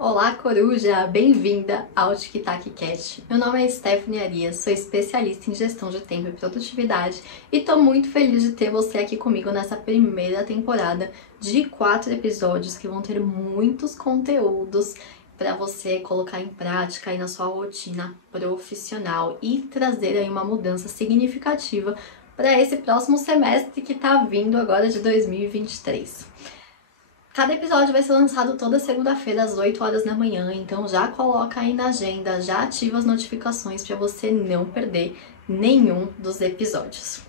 Olá, coruja! Bem-vinda ao Tic Tac Cast. Meu nome é Stephanie Arias, sou especialista em gestão de tempo e produtividade e tô muito feliz de ter você aqui comigo nessa primeira temporada de 4 episódios que vão ter muitos conteúdos para você colocar em prática aí na sua rotina profissional e trazer aí uma mudança significativa para esse próximo semestre que tá vindo agora de 2023. Cada episódio vai ser lançado toda segunda-feira às 8 horas da manhã, então já coloca aí na agenda, já ativa as notificações para você não perder nenhum dos episódios.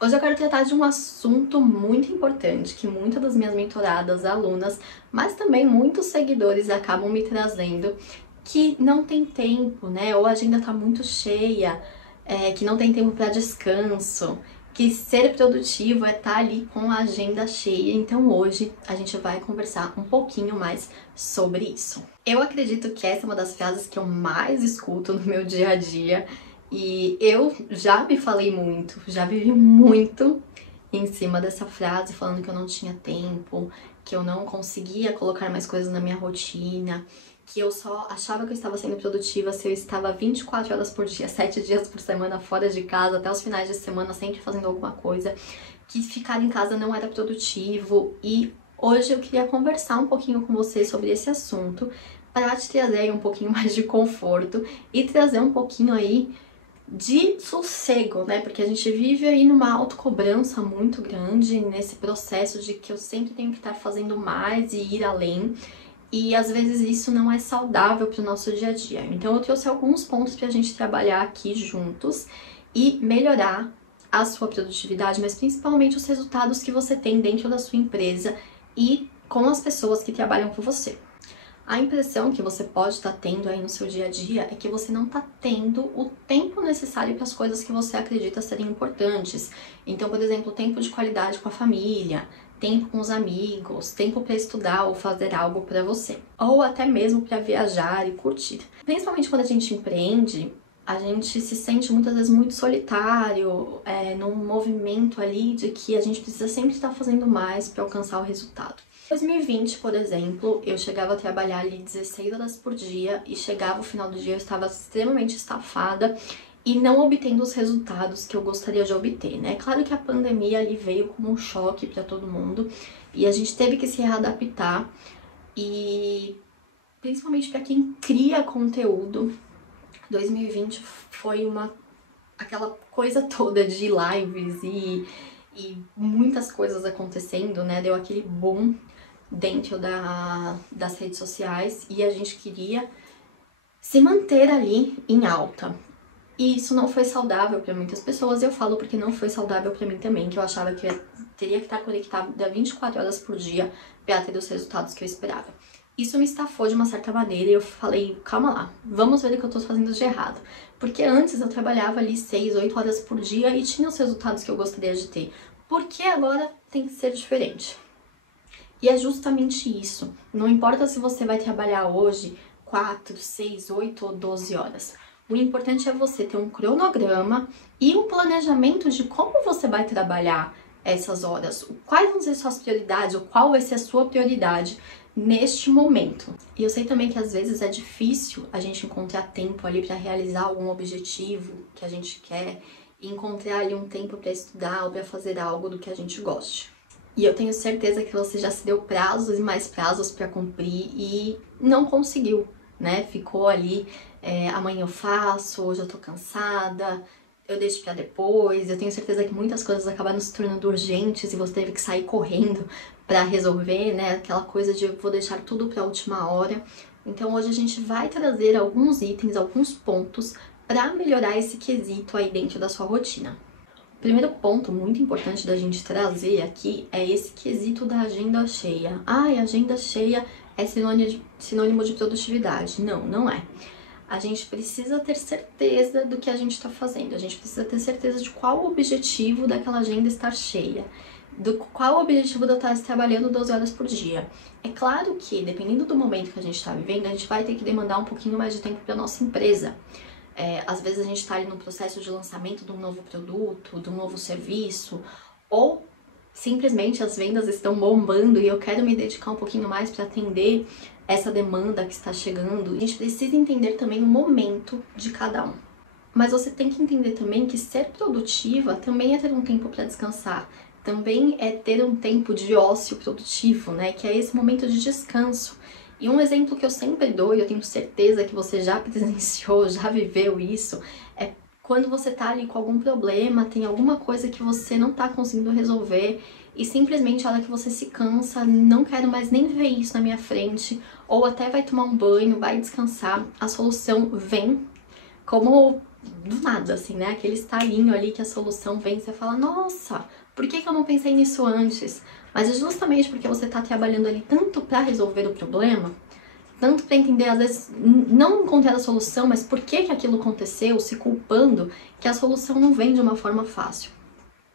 Hoje eu quero tratar de um assunto muito importante que muitas das minhas mentoradas, alunas, mas também muitos seguidores acabam me trazendo, que não tem tempo, né? Ou a agenda tá muito cheia, que não tem tempo para descanso, que ser produtivo é estar ali com a agenda cheia. Então hoje a gente vai conversar um pouquinho mais sobre isso. Eu acredito que essa é uma das frases que eu mais escuto no meu dia a dia e eu já me falei muito, já vivi muito em cima dessa frase, falando que eu não tinha tempo, que eu não conseguia colocar mais coisas na minha rotina, que eu só achava que eu estava sendo produtiva se eu estava 24 horas por dia, 7 dias por semana fora de casa, até os finais de semana sempre fazendo alguma coisa, que ficar em casa não era produtivo. E hoje eu queria conversar um pouquinho com você sobre esse assunto para te trazer um pouquinho mais de conforto e trazer um pouquinho aí de sossego, né? Porque a gente vive aí numa autocobrança muito grande nesse processo de que eu sempre tenho que estar fazendo mais e ir além. E às vezes isso não é saudável para o nosso dia a dia. Então eu trouxe alguns pontos para a gente trabalhar aqui juntos e melhorar a sua produtividade, mas principalmente os resultados que você tem dentro da sua empresa e com as pessoas que trabalham com você. A impressão que você pode estar tendo aí no seu dia a dia é que você não está tendo o tempo necessário para as coisas que você acredita serem importantes. Então, por exemplo, tempo de qualidade com a família, tempo com os amigos, tempo para estudar ou fazer algo para você, ou até mesmo para viajar e curtir. Principalmente quando a gente empreende, a gente se sente muitas vezes muito solitário, num movimento ali de que a gente precisa sempre estar fazendo mais para alcançar o resultado. Em 2020, por exemplo, eu chegava a trabalhar ali 16 horas por dia e chegava o final do dia eu estava extremamente estafada e não obtendo os resultados que eu gostaria de obter, né? Claro que a pandemia ali veio como um choque para todo mundo e a gente teve que se readaptar, e principalmente para quem cria conteúdo, 2020 foi aquela coisa toda de lives e muitas coisas acontecendo, né? Deu aquele boom dentro das redes sociais e a gente queria se manter ali em alta. E isso não foi saudável para muitas pessoas. Eu falo porque não foi saudável para mim também, que eu achava que eu teria que estar conectada 24 horas por dia para ter os resultados que eu esperava. Isso me estafou de uma certa maneira e eu falei, calma lá, vamos ver o que eu tô fazendo de errado. Porque antes eu trabalhava ali 6, 8 horas por dia e tinha os resultados que eu gostaria de ter. Por que agora tem que ser diferente? E é justamente isso. Não importa se você vai trabalhar hoje 4, 6, 8 ou 12 horas. O importante é você ter um cronograma e um planejamento de como você vai trabalhar essas horas. Quais vão ser suas prioridades ou qual vai ser a sua prioridade neste momento. E eu sei também que às vezes é difícil a gente encontrar tempo ali para realizar algum objetivo que a gente quer e encontrar ali um tempo para estudar ou para fazer algo do que a gente goste. E eu tenho certeza que você já se deu prazos e mais prazos para cumprir e não conseguiu, né? Ficou ali, amanhã eu faço, hoje eu tô cansada, eu deixo pra depois. Eu tenho certeza que muitas coisas acabaram se tornando urgentes e você teve que sair correndo pra resolver, né? Aquela coisa de eu vou deixar tudo pra última hora. Então hoje a gente vai trazer alguns itens, alguns pontos pra melhorar esse quesito aí dentro da sua rotina. O primeiro ponto muito importante da gente trazer aqui é esse quesito da agenda cheia. Ai, agenda cheia é sinônimo de produtividade. Não, não é. A gente precisa ter certeza do que a gente está fazendo. A gente precisa ter certeza de qual o objetivo daquela agenda estar cheia. Qual o objetivo de eu estar trabalhando 12 horas por dia. É claro que, dependendo do momento que a gente está vivendo, a gente vai ter que demandar um pouquinho mais de tempo para nossa empresa. Às vezes a gente está ali no processo de lançamento de um novo produto, de um novo serviço, ou simplesmente as vendas estão bombando e eu quero me dedicar um pouquinho mais para atender essa demanda que está chegando. A gente precisa entender também o momento de cada um. Mas você tem que entender também que ser produtiva também é ter um tempo para descansar. Também é ter um tempo de ócio produtivo, né? Que é esse momento de descanso. E um exemplo que eu sempre dou, e eu tenho certeza que você já presenciou, já viveu isso, é quando você tá ali com algum problema, tem alguma coisa que você não tá conseguindo resolver e simplesmente a hora que você se cansa, não quero mais nem ver isso na minha frente, ou até vai tomar um banho, vai descansar, a solução vem como do nada, assim, né? Aquele estalinho ali que a solução vem, você fala, nossa, por que eu não pensei nisso antes? Mas é justamente porque você tá trabalhando ali tanto pra resolver o problema, tanto pra entender, às vezes, não encontrar a solução, mas por que aquilo aconteceu, se culpando, que a solução não vem de uma forma fácil.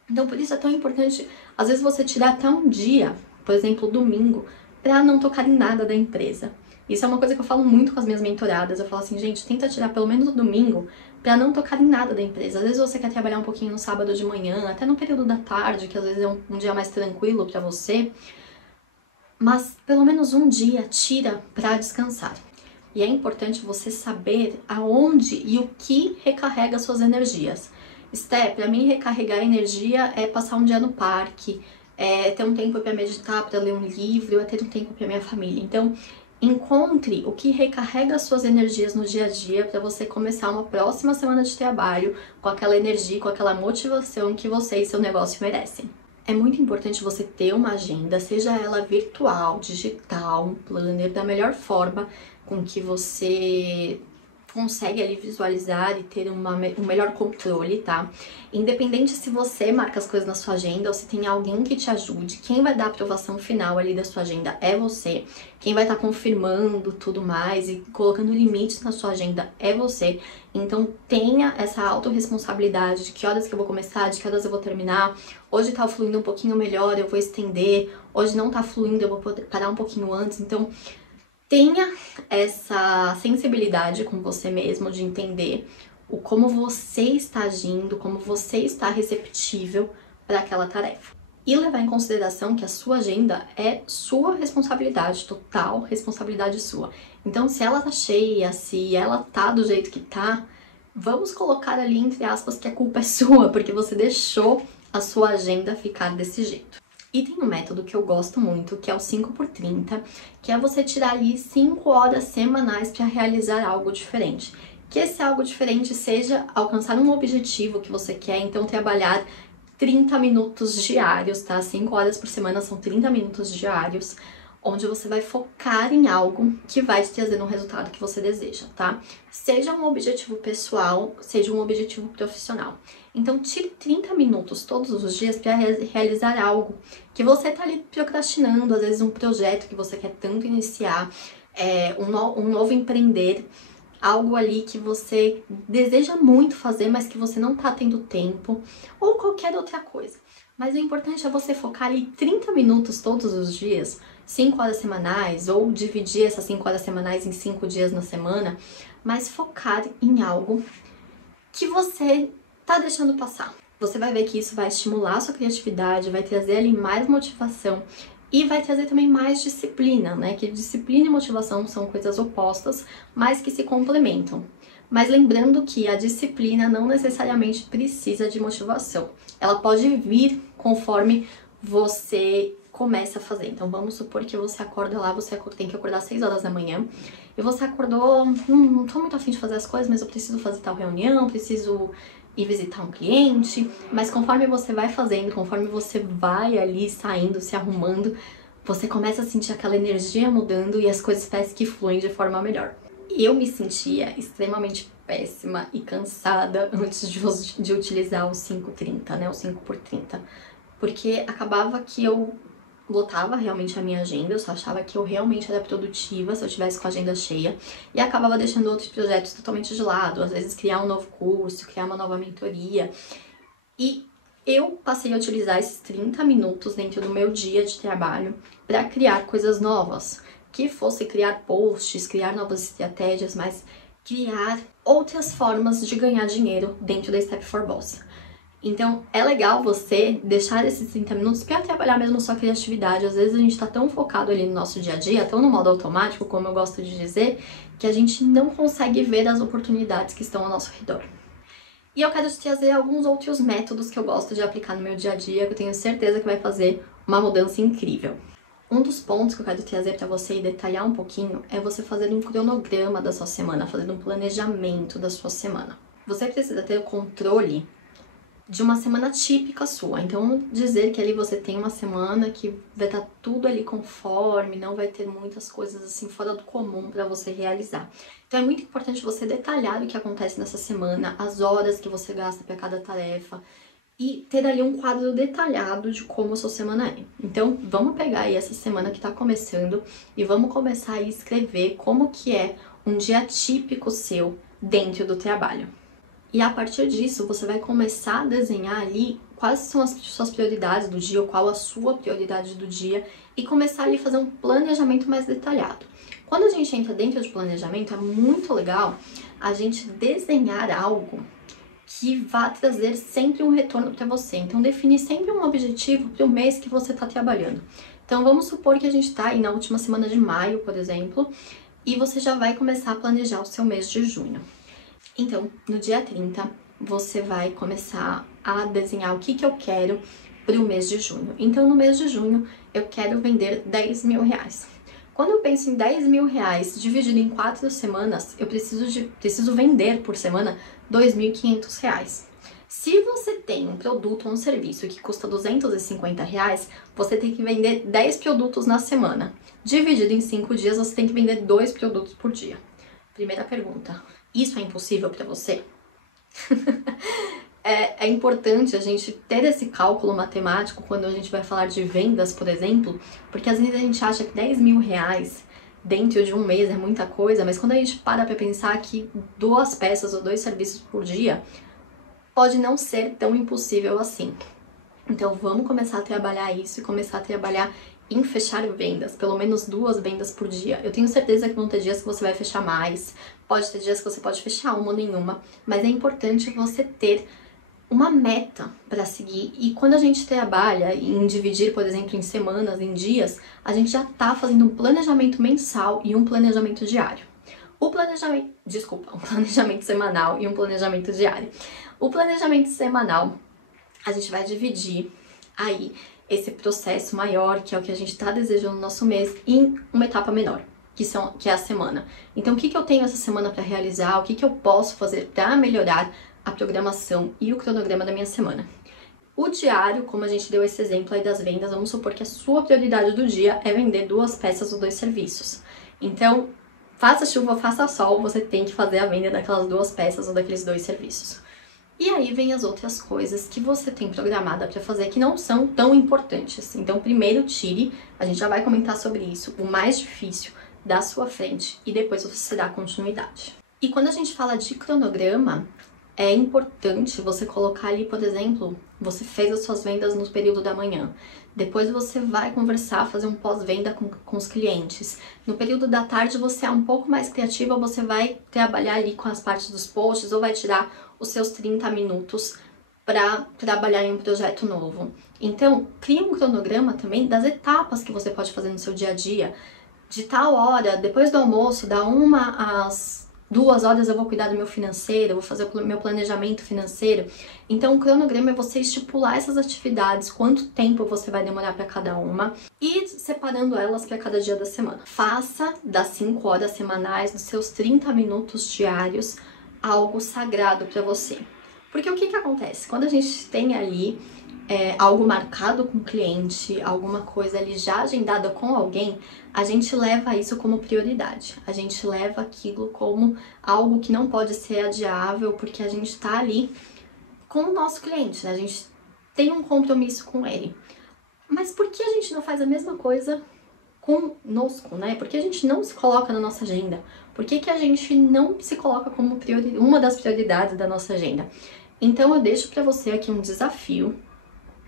Então, por isso é tão importante, às vezes, você tirar até um dia, por exemplo, domingo, pra não tocar em nada da empresa. Isso é uma coisa que eu falo muito com as minhas mentoradas. Eu falo assim, gente, tenta tirar pelo menos o domingo pra não tocar em nada da empresa. Às vezes você quer trabalhar um pouquinho no sábado de manhã, até no período da tarde, que às vezes é um dia mais tranquilo pra você. Mas pelo menos um dia tira pra descansar. E é importante você saber aonde e o que recarrega suas energias. Sté, pra mim recarregar energia é passar um dia no parque, é ter um tempo pra meditar, pra ler um livro, é ter um tempo pra minha família. Então, encontre o que recarrega suas energias no dia a dia para você começar uma próxima semana de trabalho com aquela energia, com aquela motivação que você e seu negócio merecem. É muito importante você ter uma agenda, seja ela virtual, digital, um planner, da melhor forma com que você consegue ali visualizar e ter um melhor controle, tá? Independente se você marca as coisas na sua agenda ou se tem alguém que te ajude, quem vai dar a aprovação final ali da sua agenda é você. Quem vai estar confirmando tudo mais e colocando limites na sua agenda é você. Então tenha essa autorresponsabilidade de que horas que eu vou começar, de que horas eu vou terminar. Hoje tá fluindo um pouquinho melhor, eu vou estender. Hoje não tá fluindo, eu vou poder parar um pouquinho antes. Então tenha essa sensibilidade com você mesmo de entender o como você está agindo, como você está receptível para aquela tarefa. E levar em consideração que a sua agenda é sua responsabilidade, total responsabilidade sua. Então, se ela tá cheia, se ela tá do jeito que tá, vamos colocar ali entre aspas que a culpa é sua, porque você deixou a sua agenda ficar desse jeito. E tem um método que eu gosto muito, que é o 5x30, que é você tirar ali 5 horas semanais para realizar algo diferente. Que esse algo diferente seja alcançar um objetivo que você quer, então trabalhar 30 minutos diários, tá? 5 horas por semana são 30 minutos diários, onde você vai focar em algo que vai te trazer um resultado que você deseja, tá? Seja um objetivo pessoal, seja um objetivo profissional. Então, tire 30 minutos todos os dias para realizar algo que você tá ali procrastinando, às vezes um projeto que você quer tanto iniciar, um novo empreender, algo ali que você deseja muito fazer, mas que você não tá tendo tempo, ou qualquer outra coisa. Mas o importante é você focar ali 30 minutos todos os dias, 5 horas semanais, ou dividir essas 5 horas semanais em 5 dias na semana, mas focar em algo que você tá deixando passar. Você vai ver que isso vai estimular a sua criatividade, vai trazer ali mais motivação e vai trazer também mais disciplina, né? Que disciplina e motivação são coisas opostas, mas que se complementam. Mas lembrando que a disciplina não necessariamente precisa de motivação. Ela pode vir conforme você começa a fazer. Então vamos supor que você acorda lá, você tem que acordar às 6 horas da manhã e você acordou, não tô muito afim de fazer as coisas, mas eu preciso fazer tal reunião, preciso ir visitar um cliente, mas conforme você vai fazendo, conforme você vai ali saindo, se arrumando, você começa a sentir aquela energia mudando e as coisas parecem que fluem de forma melhor. Eu me sentia extremamente péssima e cansada antes de utilizar o 5x30, né, o 5x30, porque acabava que eu lotava realmente a minha agenda, eu só achava que eu realmente era produtiva se eu tivesse com a agenda cheia e acabava deixando outros projetos totalmente de lado, às vezes criar um novo curso, criar uma nova mentoria. E eu passei a utilizar esses 30 minutos dentro do meu dia de trabalho para criar coisas novas, que fosse criar posts, criar novas estratégias, mas criar outras formas de ganhar dinheiro dentro da Step for Boss. Então, é legal você deixar esses 30 minutos para trabalhar mesmo a sua criatividade. Às vezes a gente tá tão focado ali no nosso dia a dia, tão no modo automático, como eu gosto de dizer, que a gente não consegue ver as oportunidades que estão ao nosso redor. E eu quero te trazer alguns outros métodos que eu gosto de aplicar no meu dia a dia, que eu tenho certeza que vai fazer uma mudança incrível. Um dos pontos que eu quero trazer para você e detalhar um pouquinho é você fazer um cronograma da sua semana, fazer um planejamento da sua semana. Você precisa ter o controle de uma semana típica sua. Então, dizer que ali você tem uma semana que vai estar tudo ali conforme, não vai ter muitas coisas assim fora do comum para você realizar. Então, é muito importante você detalhar o que acontece nessa semana, as horas que você gasta para cada tarefa e ter ali um quadro detalhado de como a sua semana é. Então, vamos pegar aí essa semana que está começando e vamos começar a escrever como que é um dia típico seu dentro do trabalho. E a partir disso, você vai começar a desenhar ali quais são as suas prioridades do dia, ou qual a sua prioridade do dia, e começar ali a fazer um planejamento mais detalhado. Quando a gente entra dentro de planejamento, é muito legal a gente desenhar algo que vá trazer sempre um retorno para você. Então, definir sempre um objetivo para o mês que você está trabalhando. Então, vamos supor que a gente está aí na última semana de maio, por exemplo, e você já vai começar a planejar o seu mês de junho. Então, no dia 30, você vai começar a desenhar o que eu quero para o mês de junho. Então, no mês de junho, eu quero vender 10 mil reais. Quando eu penso em 10 mil reais dividido em 4 semanas, eu preciso vender por semana 2.500 reais. Se você tem um produto ou um serviço que custa 250 reais, você tem que vender 10 produtos na semana. Dividido em 5 dias, você tem que vender 2 produtos por dia. Primeira pergunta. Isso é impossível para você? É importante a gente ter esse cálculo matemático quando a gente vai falar de vendas, por exemplo, porque às vezes a gente acha que 10 mil reais dentro de um mês é muita coisa, mas quando a gente para pensar que 2 peças ou 2 serviços por dia, pode não ser tão impossível assim. Então vamos começar a trabalhar isso e começar a trabalhar em fechar vendas, pelo menos 2 vendas por dia. Eu tenho certeza que vão ter dias que você vai fechar mais, pode ter dias que você pode fechar uma ou nenhuma, mas é importante você ter uma meta para seguir. E quando a gente trabalha em dividir, por exemplo, em semanas, em dias, a gente já tá fazendo um planejamento mensal e um planejamento diário. Um planejamento semanal e um planejamento diário. O planejamento semanal, a gente vai dividir aí esse processo maior, que é o que a gente está desejando no nosso mês, em uma etapa menor, que é a semana. Então, o que eu tenho essa semana para realizar? O que eu posso fazer para melhorar a programação e o cronograma da minha semana? O diário, como a gente deu esse exemplo aí das vendas, vamos supor que a sua prioridade do dia é vender 2 peças ou 2 serviços. Então, faça chuva, faça sol, você tem que fazer a venda daquelas 2 peças ou daqueles 2 serviços. E aí vem as outras coisas que você tem programada para fazer que não são tão importantes. Então, primeiro tire, a gente já vai comentar sobre isso, o mais difícil da sua frente e depois você dá continuidade. E quando a gente fala de cronograma, é importante você colocar ali, por exemplo, você fez as suas vendas no período da manhã. Depois você vai conversar, fazer um pós-venda com os clientes. No período da tarde você é um pouco mais criativa, você vai trabalhar ali com as partes dos posts ou vai tirar os seus 30 minutos para trabalhar em um projeto novo. Então, cria um cronograma também das etapas que você pode fazer no seu dia a dia. De tal hora, depois do almoço, da 1 às 2 horas eu vou cuidar do meu financeiro, eu vou fazer o meu planejamento financeiro. Então, o cronograma é você estipular essas atividades, quanto tempo você vai demorar para cada uma e separando elas para cada dia da semana. Faça das 5 horas semanais, dos seus 30 minutos diários, algo sagrado para você. Porque o que acontece? Quando a gente tem ali algo marcado com o cliente, alguma coisa ali já agendada com alguém, a gente leva isso como prioridade. A gente leva aquilo como algo que não pode ser adiável, porque a gente está ali com o nosso cliente, né? A gente tem um compromisso com ele. Mas por que a gente não faz a mesma coisa conosco, né? Por que a gente não se coloca na nossa agenda? Por que a gente não se coloca como uma das prioridades da nossa agenda? Então eu deixo para você aqui um desafio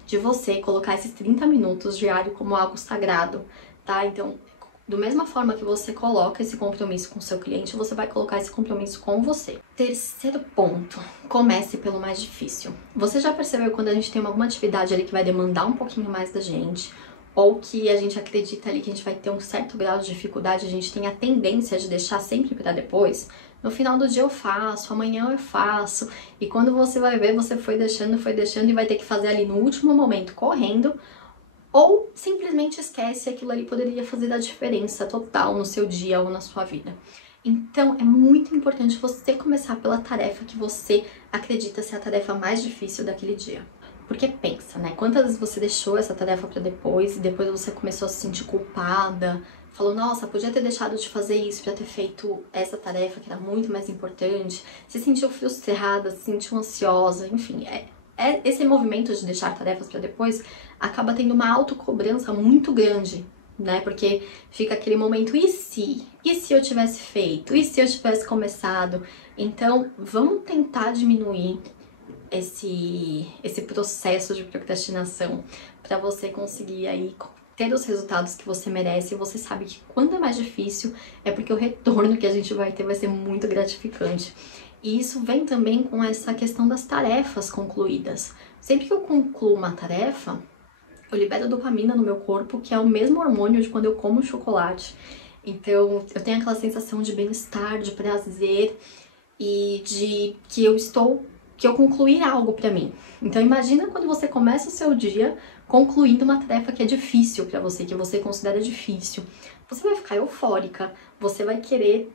de você colocar esses 30 minutos diário como algo sagrado, tá? Então Da mesma forma que você coloca esse compromisso com o seu cliente, você vai colocar esse compromisso com você. Terceiro ponto, comece pelo mais difícil. Você já percebeu quando a gente tem alguma atividade ali que vai demandar um pouquinho mais da gente, ou que a gente acredita ali que a gente vai ter um certo grau de dificuldade, a gente tem a tendência de deixar sempre para depois? No final do dia eu faço, amanhã eu faço, e quando você vai ver, você foi deixando e vai ter que fazer ali no último momento, correndo, ou simplesmente esquece, aquilo ali poderia fazer a diferença total no seu dia ou na sua vida. Então, é muito importante você começar pela tarefa que você acredita ser a tarefa mais difícil daquele dia. Porque pensa, né? Quantas vezes você deixou essa tarefa para depois e depois você começou a se sentir culpada, falou, nossa, podia ter deixado de fazer isso para ter feito essa tarefa que era muito mais importante, se sentiu frustrada, se sentiu ansiosa, enfim, esse movimento de deixar tarefas para depois acaba tendo uma autocobrança muito grande, né? Porque fica aquele momento, e se? E se eu tivesse feito? E se eu tivesse começado? Então, vamos tentar diminuir esse processo de procrastinação para você conseguir aí ter os resultados que você merece. E você sabe que quando é mais difícil é porque o retorno que a gente vai ter vai ser muito gratificante. E isso vem também com essa questão das tarefas concluídas. Sempre que eu concluo uma tarefa, eu libero dopamina no meu corpo, que é o mesmo hormônio de quando eu como chocolate. Então, eu tenho aquela sensação de bem-estar, de prazer e de que eu concluí algo pra mim. Então, imagina quando você começa o seu dia concluindo uma tarefa que é difícil pra você, que você considera difícil. Você vai ficar eufórica, você vai querer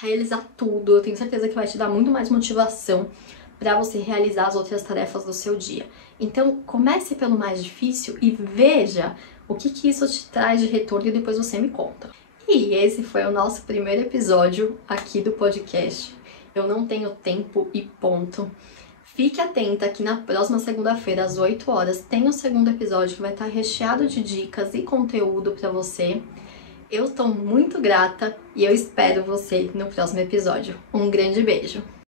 realizar tudo. Eu tenho certeza que vai te dar muito mais motivação para você realizar as outras tarefas do seu dia. Então, comece pelo mais difícil e veja o que isso te traz de retorno e depois você me conta. E esse foi o nosso primeiro episódio aqui do podcast. Eu não tenho tempo e ponto. Fique atenta que na próxima segunda-feira, às 8 horas, tem o segundo episódio que vai estar recheado de dicas e conteúdo para você. Eu estou muito grata e eu espero você no próximo episódio. Um grande beijo!